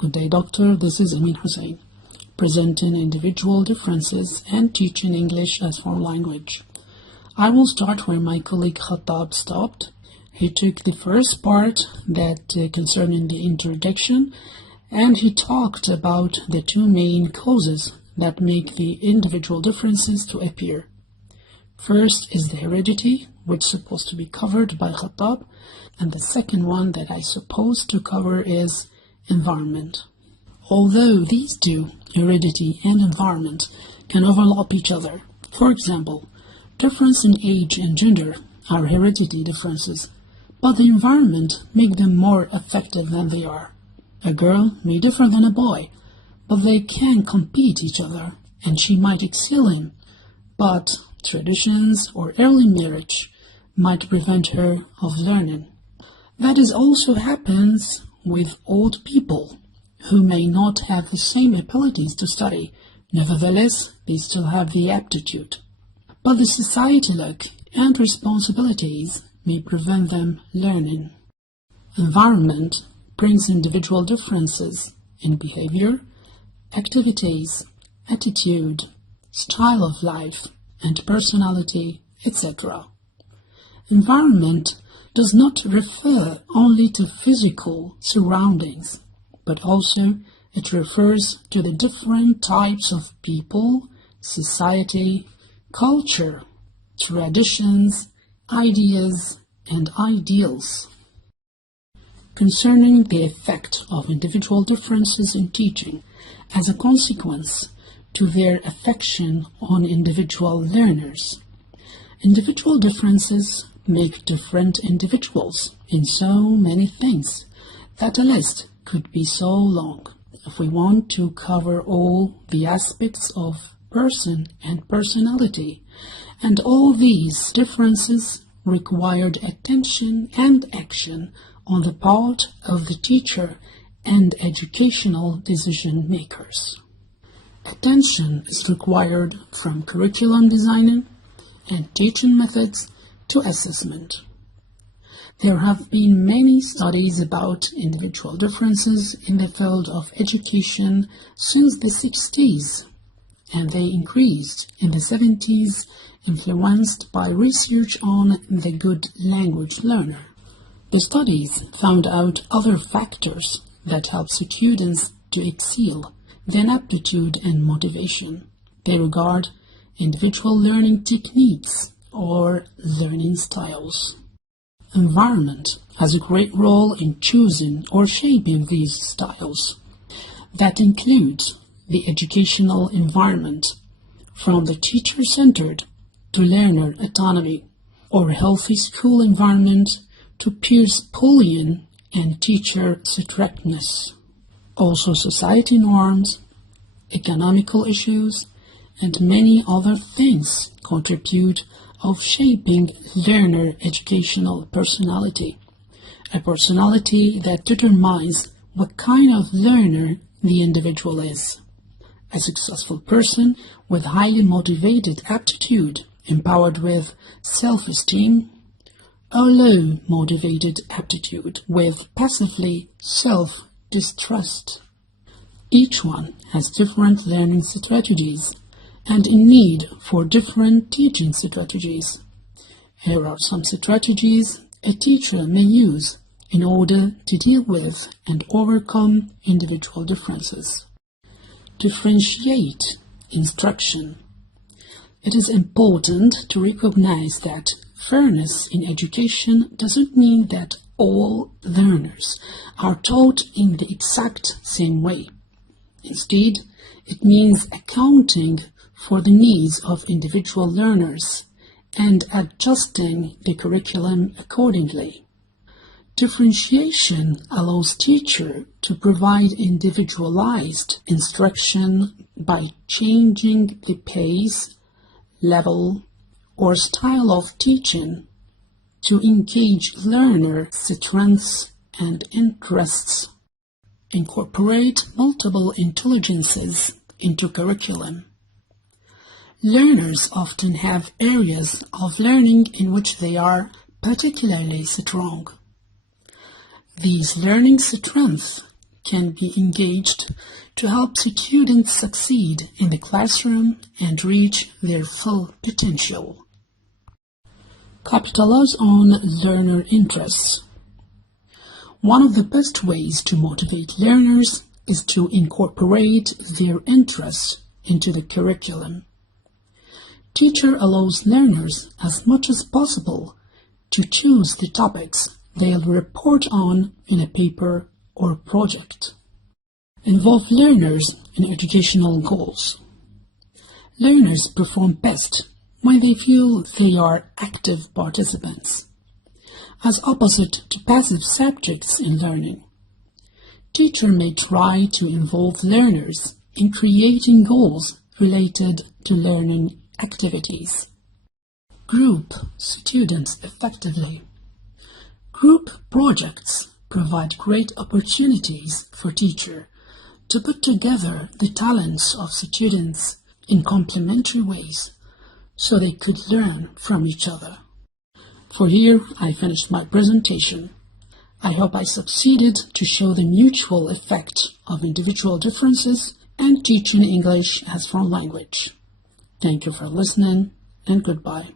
Good day, doctor. This is Amin Hussain, presenting individual differences and teaching English as foreign language. I will start where my colleague Khattab stopped. He took the first part concerning the introduction, and he talked about the two main causes that make the individual differences to appear. First is the heredity, which is supposed to be covered by Khattab, and the second one that I supposed to cover is environment. Although these two, heredity and environment, can overlap each other. For example, difference in age and gender are heredity differences, but the environment make them more effective than they are. A girl may differ than a boy, but they can compete each other, and she might excel him, but traditions or early marriage might prevent her of learning. That is also happens with old people who may not have the same abilities to study. Nevertheless, they still have the aptitude. But the society look and responsibilities may prevent them learning. Environment brings individual differences in behavior, activities, attitude, style of life, and personality, etc. Environment does not refer only to physical surroundings, but also it refers to the different types of people, society, culture, traditions, ideas, and ideals. Concerning the effect of individual differences in teaching as a consequence to their affection on individual learners. Individual differences make different individuals in so many things that a list could be so long. If we want to cover all the aspects of person and personality, and all these differences required attention and action on the part of the teacher and educational decision makers. Attention is required from curriculum designing and teaching methods to assessment. There have been many studies about individual differences in the field of education since the 60s, and they increased in the 70s, influenced by research on the good language learner. The studies found out other factors that help students to excel than aptitude and motivation. They regard individual learning techniques or learning styles. Environment has a great role in choosing or shaping these styles. That includes the educational environment, from the teacher-centered to learner autonomy, or healthy school environment to peers bullying and teacher strictness. Also society norms, economical issues, and many other things contribute of shaping learner educational personality, a personality that determines what kind of learner the individual is. A successful person with highly motivated aptitude, empowered with self-esteem, a low motivated aptitude with passively self-distrust. Each one has different learning strategies and in need for different teaching strategies. Here are some strategies a teacher may use in order to deal with and overcome individual differences. Differentiate instruction. It is important to recognize that fairness in education doesn't mean that all learners are taught in the exact same way. Instead, it means accounting for the needs of individual learners and adjusting the curriculum accordingly. Differentiation allows teachers to provide individualized instruction by changing the pace, level, or style of teaching to engage learner strengths and interests. Incorporate multiple intelligences into curriculum. Learners often have areas of learning in which they are particularly strong. These learning strengths can be engaged to help students succeed in the classroom and reach their full potential. Capitalize on learner interests. One of the best ways to motivate learners is to incorporate their interests into the curriculum. Teacher allows learners as much as possible to choose the topics they'll report on in a paper or project. Involve learners in educational goals. Learners perform best when they feel they are active participants, as opposite to passive subjects in learning. Teacher may try to involve learners in creating goals related to learning activities. Group students effectively. Group projects provide great opportunities for teacher to put together the talents of students in complementary ways so they could learn from each other. For here, I finished my presentation. I hope I succeeded to show the mutual effect of individual differences and teaching English as foreign language. Thank you for listening, and goodbye.